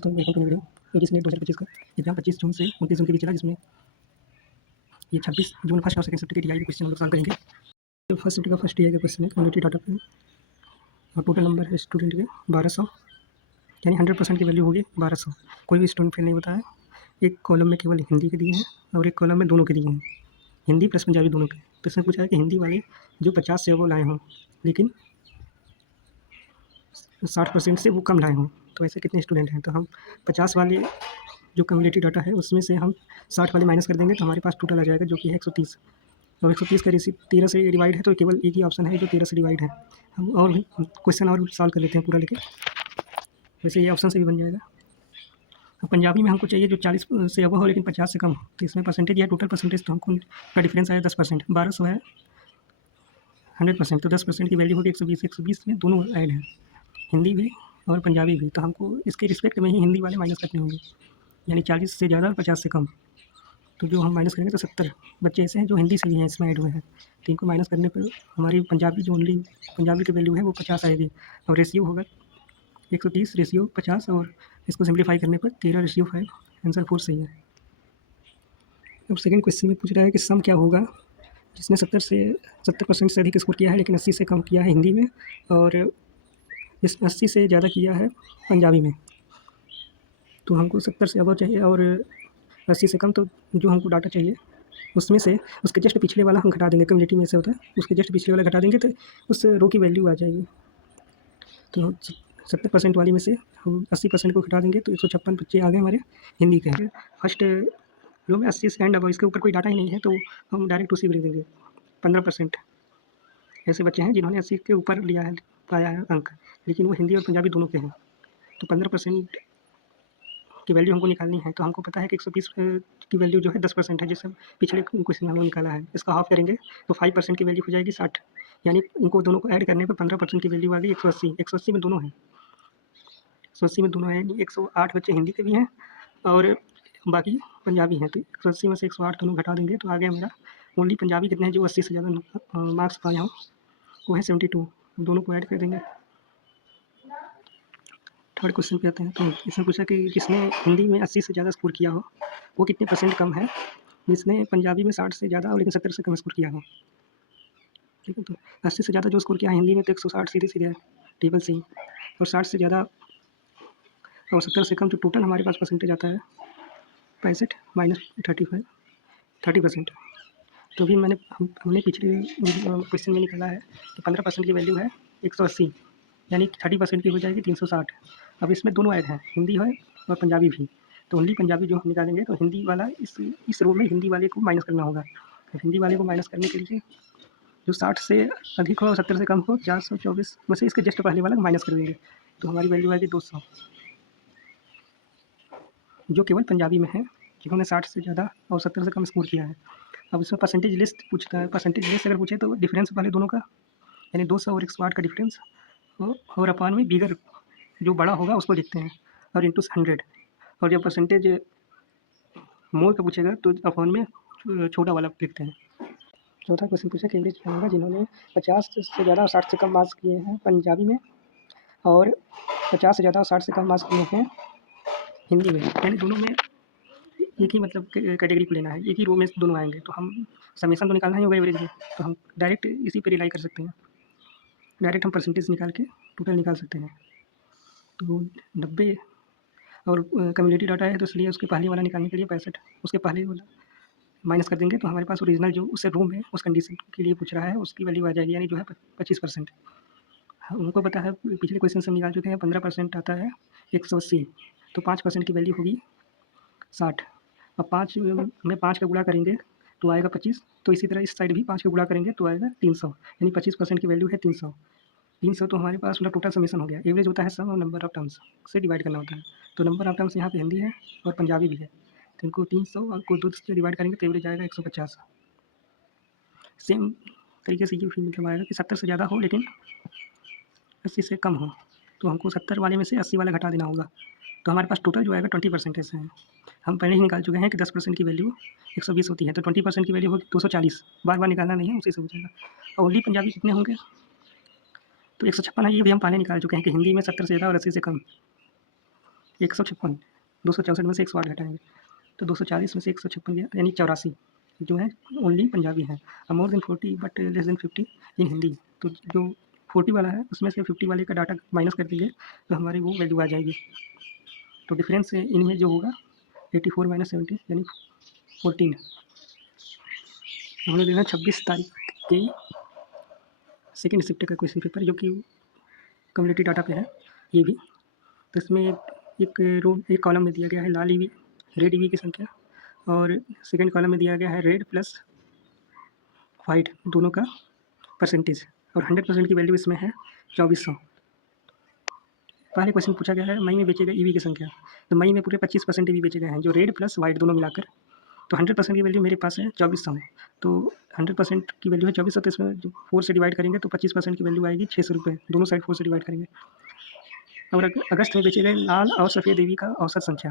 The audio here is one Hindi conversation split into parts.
तो वेलकम टू वीडियो 21 मई 2025 का एग्जाम 25 जून से 29 जून के बीच चला, जिसमें ये 26 जून फर्स्ट और सेकंड शिफ्ट के टीआई के क्वेश्चन हम लोग सॉल्व करेंगे। तो फर्स्ट शिफ्ट का फर्स्ट टीआई का क्वेश्चन है कम्युनिटी डाटा पे, और टोटल नंबर है स्टूडेंट के 1200, यानी 100% की वैल्यू होगी 1200। कोई भी स्टूडेंट फेल नहीं होता है। एक कॉलम में केवल हिंदी के दिए हैं और एक कॉलम में दोनों के दिए हैं, हिंदी प्लस पंजाबी दोनों के। तो इसमें पूछा है कि हिंदी वाले जो 50 से वो लाए हों लेकिन 60% से वो कम लाए हों, तो ऐसे कितने स्टूडेंट हैं। तो हम 50 वाले जो कम्युनिटी डाटा है उसमें से हम 60 वाले माइनस कर देंगे, तो हमारे पास टोटल आ जाएगा जो कि है 130। और 130 का रेसिप 13 से डिवाइड है, तो केवल एक ही ऑप्शन है जो 13 से डिवाइड है। हम और भी क्वेश्चन और सॉल्व कर लेते हैं पूरा लेके, वैसे ये ऑप्शन से भी बन जाएगा। अब पंजाबी में हमको चाहिए जो 40 से अबव हो लेकिन 50 से कम हो, तो इसमें परसेंटेज या टोटल परसेंटेज तो हमको का डिफरेंस आया 10%। 1200 है 100%, तो 10% की वैल्यू होगी 120। 120 में दोनों ऐड हैं, हिंदी भी और पंजाबी भी, तो हमको इसके रिस्पेक्ट में ही हिंदी वाले माइनस करने होंगे, यानी 40 से ज़्यादा और 50 से कम। तो जो हम माइनस करेंगे तो 70 बच्चे ऐसे हैं जो हिंदी से भी हैं इसमें ऐड हुए हैं, तो इनको माइनस करने पर हमारी पंजाबी जो ओनली पंजाबी की वैल्यू है वो 50 आएगी, और रेशियो होगा 130 रेशियो 50, और इसको सिंप्लीफाई करने पर 13 रेशियो 5, आंसर 4 सही है। अब सेकंड क्वेश्चन में पूछ रहा है कि सम क्या होगा जिसने 70% से अधिक स्कोर किया है लेकिन 80 से कम किया है हिंदी में, और इस 80 से ज़्यादा किया है पंजाबी में। तो हमको 70 से अबव चाहिए और 80 से कम, तो जो हमको डाटा चाहिए उसमें से उसके जस्ट पिछले वाला हम घटा देंगे, कम्युनिटी में से होता है, उसके जस्ट पिछले वाला घटा देंगे तो उस रो की वैल्यू आ जाएगी। तो 70% वाली में से हम 80% को घटा देंगे तो 156 बच्चे आ गए हमारे हिंदी के। फर्स्ट रो में 80 से एंड अब इसके ऊपर कोई डाटा ही नहीं है, तो हम डायरेक्ट उसी लिख देंगे। 15% ऐसे बच्चे हैं जिन्होंने 80 के ऊपर लिया है, पाया है अंक, लेकिन वो हिंदी और पंजाबी दोनों के हैं। तो 15% की वैल्यू हमको निकालनी है, तो हमको पता है कि 120 की वैल्यू जो है 10% है, जिससे पिछले क्वेश्चन में हमने निकाला है। इसका हाफ करेंगे तो 5% की वैल्यू हो जाएगी 60, यानी इनको दोनों को ऐड करने पर 15% की वैल्यू आ गई 180। 180 में दोनों हैं, 180 में दोनों हैं, 108 बच्चे हिंदी के भी हैं और बाकी पंजाबी हैं। तो 180 में से 108 दोनों घटा देंगे तो आ गया मेरा ओनली पंजाबी कितने हैं जो 80 से ज़्यादा मार्क्स पाए हों, वो है 72। दोनों को ऐड कर देंगे। थर्ड क्वेश्चन पे आते हैं। तो इसमें पूछा कि जिसने हिंदी में 80 से ज़्यादा स्कोर किया हो वो कितने परसेंट कम है जिसने पंजाबी में 60 से ज़्यादा और लेकिन 70 से कम स्कोर किया हो। ठीक है, तो 80 से ज़्यादा जो स्कोर किया है हिंदी में तो 160 सीधे सीधे है, टेबल से ही, और 60 से ज़्यादा और 70 से कम, तो टोटल हमारे पास परसेंटेज आता है 65 माइनस 30%। तो भी हमने पिछले क्वेश्चन में निकाला है कि 15% की वैल्यू है 180, यानी 30% की हो जाएगी 360। अब इसमें दोनों ऐड हैं, हिंदी है और पंजाबी भी, तो ओनली पंजाबी जो हम निकालेंगे तो हिंदी वाला इस रो में हिंदी वाले को माइनस करना होगा। तो हिंदी वाले को माइनस करने के लिए जो 60 से अधिक हो और 70 से कम हो, 424 में से इसके जस्ट पहले वाला माइनस कर देंगे, तो हमारी वैल्यू आएगी 200, जो केवल पंजाबी में है जिन्होंने 60 से ज़्यादा और 70 से कम स्कोर किया है। अब इसमें परसेंटेज लिस्ट पूछता है, परसेंटेज लिस्ट अगर पूछे तो डिफरेंस वाले दोनों का, यानी 200 और 108 का डिफरेंस, और अपान में बिगर जो बड़ा होगा उसको लिखते हैं, और इंटू 100। और जब परसेंटेज मोर का पूछेगा तो अपान में छोटा वाला लिखते हैं। चौथा क्वेश्चन पूछा कि एवरेज क्या होगा जिन्होंने 50 से ज़्यादा और 60 से कम मार्क्स किए हैं पंजाबी में, और 50 से ज़्यादा और 60 से कम मार्क्स किए हैं हिंदी में, यानी दोनों में एक ही मतलब कैटेगरी को लेना है, एक ही रो में दोनों आएंगे, तो हम समेसन तो निकालना ही होगा एवरेज में, तो हम डायरेक्ट इसी पे रिलाई कर सकते हैं। डायरेक्ट हम परसेंटेज निकाल के टोटल निकाल सकते हैं। तो 90 और कम्युनिटी डाटा है तो इसलिए उसके पहले वाला निकालने के लिए 65, उसके पहले वाला माइनस कर देंगे, तो हमारे पास ओरिजिनल जो उस रूम है उस कंडीशन के लिए पूछ रहा है उसकी वैल्यू आ जाएगी, यानी जो है 25%। उनको पता है, पिछले क्वेश्चन से हम निकाल चुके हैं, 15% आता है 180, तो 5% की वैल्यू होगी 60। अब 5 में 5 का गुणा करेंगे तो आएगा 25, तो इसी तरह इस साइड भी 5 का गुणा करेंगे तो आएगा 300, यानी 25% की वैल्यू है 300। 300 तो हमारे पास मतलब टोटल समेशन हो गया। एवरेज होता है सम और नंबर ऑफ टर्म्स से डिवाइड करना होता है, तो नंबर ऑफ टर्म्स यहाँ पे हिंदी है और पंजाबी भी है, तो इनको 300 और को 2 से डिवाइड करेंगे तो एवरेज आएगा 150। सेम तरीके से ये भी मतलब आएगा कि 70 से ज़्यादा हो लेकिन 80 से कम हो, तो हमको 70 वाले में से 80 वाला घटा देना होगा, तो हमारे पास टोटल जो आएगा 20% ऐसे हैं। हम पहले ही निकाल चुके हैं कि 10% की वैल्यू 120 होती है, तो 20% की वैल्यू होगी 240, बार बार निकालना नहीं है, उसी से हो जाएगा। और ओनली पंजाबी कितने होंगे, तो 156 है, ये भी हम पहले निकाल चुके हैं कि हिंदी में 70 से ज़्यादा और 80 से कम, 156, 264 में से 108 घटाएंगे तो 240 में से 156 गया, यानी 84 जो है ओनली पंजाबी है। More than 40 but less than 50 इन हिंदी। तो जो 40 वाला है उसमें से 50 वाले का डाटा माइनस कर दीजिए तो हमारी वो वैल्यू आ जाएगी। तो डिफरेंस इनमें जो होगा 84 माइनस 70 यानी 14। हमने देखा 26 तारीख की सेकेंड शिफ्ट का क्वेश्चन पेपर जो कि कम्युनिटी डाटा पे है ये भी। तो इसमें एक रो एक कॉलम में दिया गया है लाल ईवी रेड ईवी की संख्या और सेकंड कॉलम में दिया गया है रेड प्लस वाइट दोनों का परसेंटेज और 100% की वैल्यू इसमें है 2400। पहले क्वेश्चन पूछा गया है मई में बेचे गए ईवी की संख्या। तो मई में पूरे 25% ईवी बेचे गए हैं जो रेड प्लस वाइट दोनों मिलाकर। तो 100% की वैल्यू मेरे पास है 2400। तो 100% की वैल्यू है 2400 तो इसमें जो 4 से डिवाइड करेंगे तो 25% की वैल्यू आएगी 600 रुपये। दोनों साइड 4 से डिवाइड करेंगे। और अगस्त में बेचे गए लाल और सफ़ेद ईवी का औसत संख्या।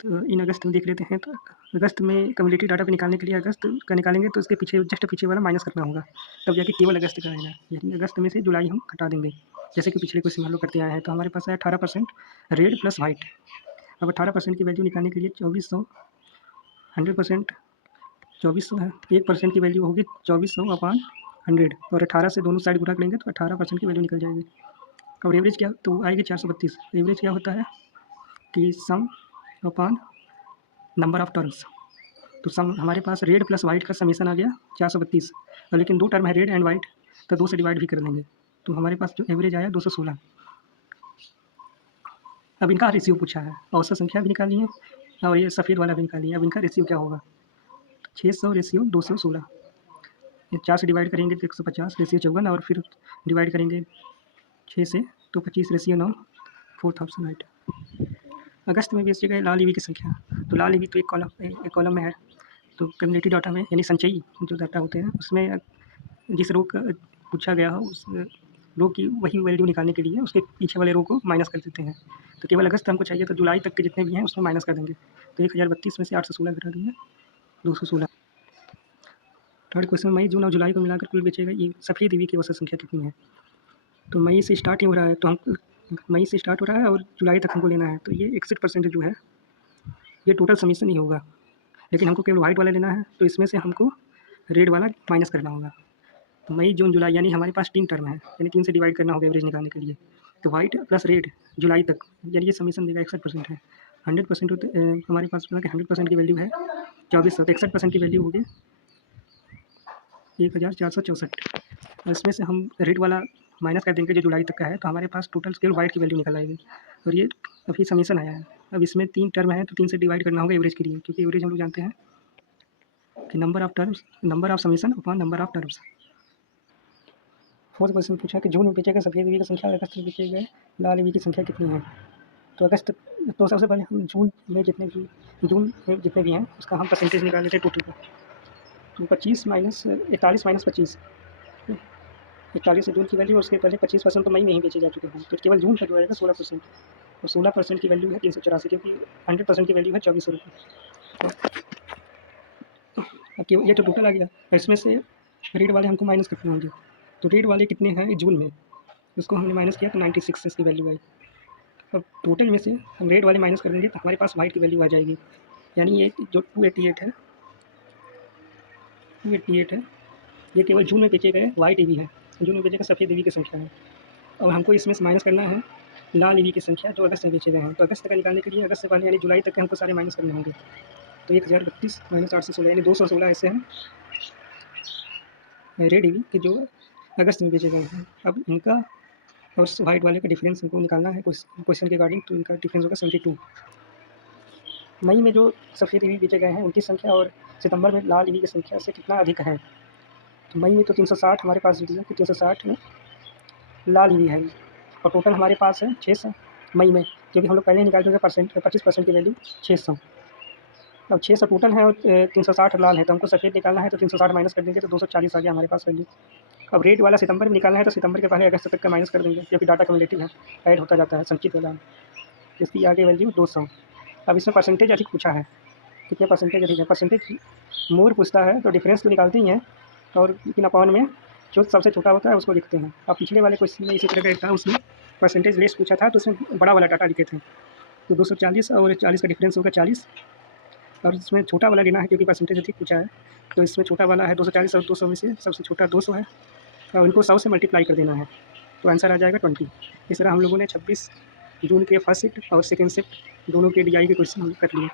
तो इन अगस्त में देख लेते हैं। तो अगस्त में कम्युनिटी डाटा पे निकालने के लिए अगस्त का निकालेंगे तो इसके पीछे जस्ट पीछे वाला माइनस करना होगा तब जाके केवल अगस्त का आएगा। यानी अगस्त में से जुलाई हम हटा देंगे जैसे कि पिछले क्वेश्चन हम लोग करते आए हैं। तो हमारे पास है 18% रेड प्लस वाइट। अब 18% की वैल्यू निकालने के लिए 2400 100% 2400 है। 1% की वैल्यू होगी 2400 अपॉन 100 और 18 से दोनों साइड गुणा करेंगे तो 18% की वैल्यू निकल जाएगी। और एवरेज क्या तो आएगी 432। एवरेज क्या होता है कि सम अपॉन नंबर ऑफ टर्म्स। तो सम हमारे पास रेड प्लस वाइट का समीशन आ गया 432 और लेकिन 2 टर्म है रेड एंड वाइट तो 2 से डिवाइड भी कर देंगे। तो हमारे पास जो एवरेज आया 216। अब इनका रेशियो पूछा है, औसत संख्या भी निकाली है और ये सफ़ेद वाला भी निकाली है। अब इनका रेशियो क्या होगा 600 रेशियो 216। ये 4 से डिवाइड करेंगे तो 150 रेशियो 54 और फिर डिवाइड करेंगे 6 से तो 25 रेशियो 9 4008। अगस्त में बेचे गए लाल ईवी की संख्या। तो लाल ईवी तो एक कॉलम में है। तो कम्युनिटी डाटा में यानी संचयी जो डाटा होते हैं उसमें जिस रो का पूछा गया हो उस रो की वही वैल्यू निकालने के लिए उसके पीछे वाले रो को माइनस कर देते हैं। तो केवल अगस्त हमको चाहिए तो जुलाई तक के जितने भी हैं उसमें माइनस कर देंगे। तो 1032 में से 816 घटा देंगे 216। थर्ड क्वेश्चन मई जून और जुलाई को मिलाकर कुल बेचेगा ये सफ़ेद ईवी की औसत संख्या कितनी है। तो मई से स्टार्ट ही हो रहा है तो हम मई से स्टार्ट हो रहा है और जुलाई तक हमको लेना है। तो ये 61% जो है ये टोटल समीशन नहीं होगा लेकिन हमको केवल वाइट वाला लेना है तो इसमें से हमको रेड वाला माइनस करना होगा। तो मई जून जुलाई यानी हमारे पास 3 टर्म है यानी 3 से डिवाइड करना होगा एवरेज निकालने के लिए। तो वाइट प्लस रेड जुलाई तक यानी ये समीशन देगा 61% है। 100% होते हमारे पास 100% की वैल्यू है 2400 तो 61% की वैल्यू होगी 1464। और इसमें से हम रेड वाला माइनस कर देंगे जो जुलाई तक का है तो हमारे पास टोटल स्केल वाइट की वैल्यू निकल आएगी। और ये अभी समीशन आया है। अब इसमें 3 टर्म है तो 3 से डिवाइड करना होगा एवरेज के लिए क्योंकि एवरेज हम लोग जानते हैं कि number of summation upon number of terms. Fourth question पूछा कि जून में बेचे गए सफ़ेद ईवी की संख्या और अगस्त में बेचे गए लाल ईवी की संख्या कितनी है। तो अगस्त तो सबसे पहले हम जून में जितने भी हैं उसका हम परसेंटेज निकाल लेते हैं टोटल का। तो 25 माइनस 41 माइनस 25 41 जून की वैल्यू उसके पहले 25% तो मई में ही बेचे जा चुके हैं। तो केवल जून का जो आएगा 16% और 16% की वैल्यू है 384 क्योंकि 100% की वैल्यू है 2400 रुपये। अब ये तो टोटल आ गया। इसमें से रेड वाले हमको माइनस करने होंगे। तो रेड वाले कितने हैं जून में उसको हमने माइनस किया तो 96 इसकी वैल्यू आई। अब टोटल में से हम रेड वाले माइनस कर देंगे तो हमारे पास वाइट की वैल्यू आ जाएगी। यानी ये जो 288 है ये केवल जून में बेचे गए वाइट ईवी है। जून में बेचे गए सफ़ेद ईवी की संख्या है। और हमको इसमें से माइनस करना है लाल ईवी की संख्या जो अगस्त में बेचे गए हैं। तो अगस्त का निकालने के लिए अगस्त से पहले यानी जुलाई तक के हमको सारे माइनस करने होंगे। तो 1032 माइनस 816 यानी 216 ऐसे हैं रेड ईवी के जो अगस्त में बेचे गए हैं। अब इनका और वाइट वाले का डिफरेंस हमको निकालना है क्वेश्चन के अकॉर्डिंग। तो इनका डिफरेंस होगा 72। मई में जो सफ़ेद ईवी बेचे गए हैं उनकी संख्या और सितंबर में लाल ईवी की संख्या से कितना अधिक है। तो मई में तो 360 हमारे पास दिया कि 360 में लाल ईवी है और टोटल हमारे पास है 600 मई में क्योंकि हम लोग पहले ही निकाल चुके 25% की वैल्यू 600। अब 600 टोटल है और 360 लाल है तो हमको सफ़ेद निकालना है तो 360 माइनस कर देंगे तो 240 आ गया हमारे पास वैल्यू। अब रेड वाला सितंबर में निकालना है तो सितंबर के पहले अगस्त तक का माइनस कर देंगे क्योंकि डाटा क्यूमुलेटिव है ऐड होता जाता है संचित वाला। इसकी आगे वैल्यू 200। अब इसमें परसेंटेज अधिक पूछा है कितने परसेंटेज अधिक है। परसेंटेज मोर पूछता है तो डिफरेंस तो निकालते ही हैं और लेकिन अपॉन में जो सबसे छोटा होता है उसको लिखते हैं। अब पिछले वाले क्वेश्चन में इसी तरह का था उसमें परसेंटेज लेस पूछा था तो उसमें बड़ा वाला डाटा लिखे थे तो 240 और 40 का डिफरेंस होगा 40, और इसमें छोटा वाला लेना है क्योंकि परसेंटेज अधिक पूछा है। तो इसमें छोटा वाला है 240 और 200 में से सबसे छोटा 200 है, और उनको 100 से मल्टीप्लाई कर देना है, तो आंसर आ जाएगा 20। इस तरह हम लोगों ने 26 जून के फर्स्ट शिफ्ट और सेकेंड शिफ्ट दोनों के DI के क्वेश्चन हम कर लिए।